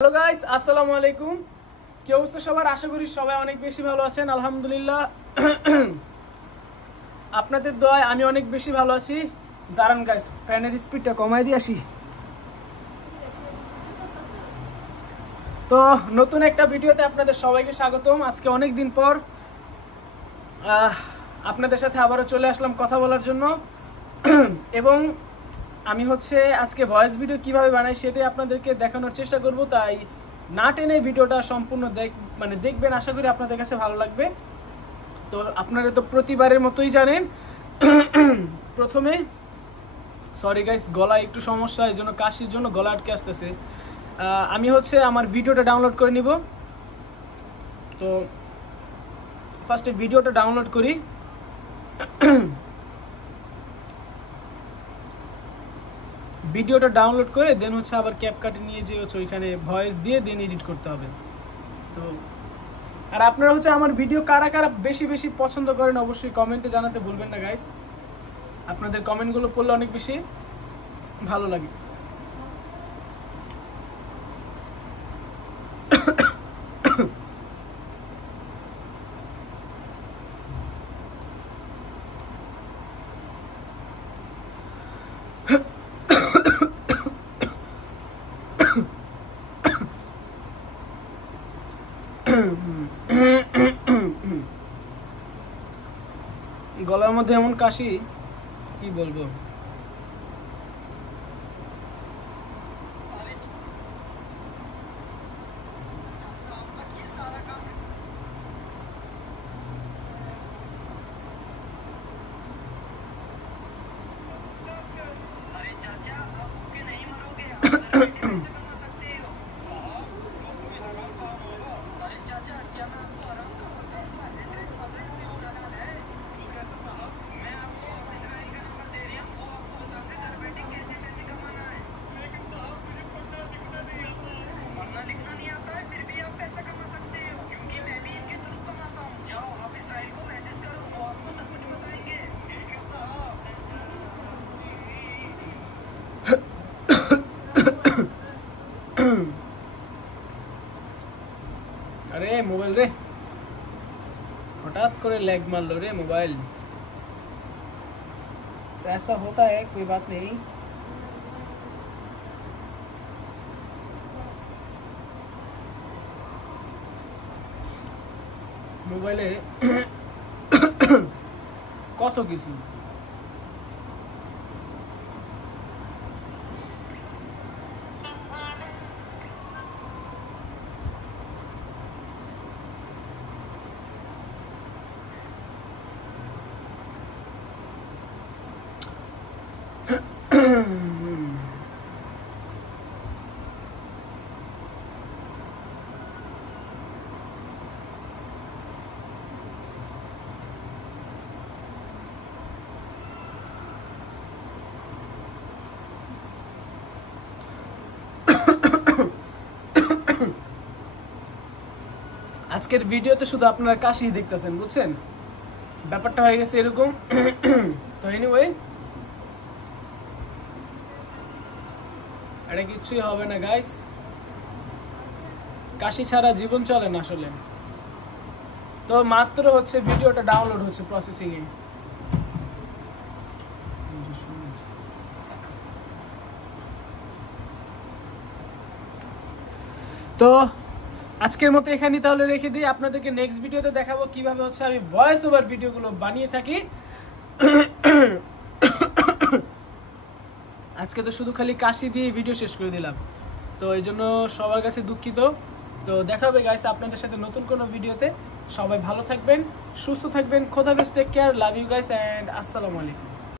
Hello guys, আসসালামু আলাইকুম। কি অবস্থা সবার? আশা করি সবাই অনেক বেশি ভালো আছেন। আলহামদুলিল্লাহ, আপনাদের দোয়ায় আমি অনেক বেশি ভালো আছি। দাঁড়ান গাইস, ফ্যানের স্পিডটা কমাই দিয়ে আসি। তো নতুন একটা ভিডিওতে আপনাদের সবাইকে স্বাগতম। আজকে অনেক দিন পর আপনাদের সাথে আবারও চলে আসলাম কথা বলার জন্য। এবং আমি আজকে ভয়েস ভিডিও কিভাবে বানাই সেটাই আপনাদেরকে দেখানোর চেষ্টা করব। তাই না টেনে ভিডিওটা সম্পূর্ণ দেখবেন। আশা করি আপনাদের কাছে ভালো লাগবে। তো আপনারা তো প্রতিবারের মতোই জানেন, প্রথমে সরি গাইস, গলায় একটু সমস্যা, এই জন্য কাশির জন্য গলা আটকে আসতেছে। আমি আমার ভিডিওটা ডাউনলোড করে নিব। তো ফার্স্টে ভিডিওটা ডাউনলোড করি। ভিডিওটা ডাউনলোড করে দেন আবার ক্যাপকাটে নিয়ে যে ওইখানে ভয়েস দিয়ে দেন এডিট করতে হবে। তো আর আপনারা আমার ভিডিও কারা কারা বেশি বেশি পছন্দ করেন অবশ্যই কমেন্টে জানাতে ভুলবেন না গাইস। আপনাদের কমেন্টগুলো পড়লে অনেক বেশি ভালো লাগে। গলার মধ্যে এমন কাশি, কি বলবো। अरे मोबाइल रे, हठात करे लैग मार लो रे मोबाइल। तो ऐसा होता है, कोई बात नहीं। मोबाइले কত কিছু। আজকের ভিডিওতে শুধু আপনারা কাশি দেখতেছেন, বুঝছেন? ব্যাপারটা হয়ে গেছে এরকম। তো এনিওয়ে, এটা কিছুই হবে না গাইস। কাশি ছাড়া জীবন চলে না আসলে। তো মাত্র ভিডিওটা ডাউনলোড হচ্ছে প্রসেসিং এ। তো আজকের মতো এখানেই তাহলে রেখে দিই। আপনাদেরকে নেক্সট ভিডিওতে দেখাবো কিভাবে আমি ভয়েস ওভার ভিডিওগুলো বানিয়ে থাকি। আজকে তো শুধু খালি কাশি দিয়ে ভিডিও শেষ করে দিলাম, তো এই জন্য সবার কাছে দুঃখিত। তো দেখা হবে গাইস আপনাদের সাথে নতুন কোনো ভিডিওতে। সবাই ভালো থাকবেন, সুস্থ থাকবেন। খোদা হাফেজ, take care, love you guys and আসসালামু আলাইকুম।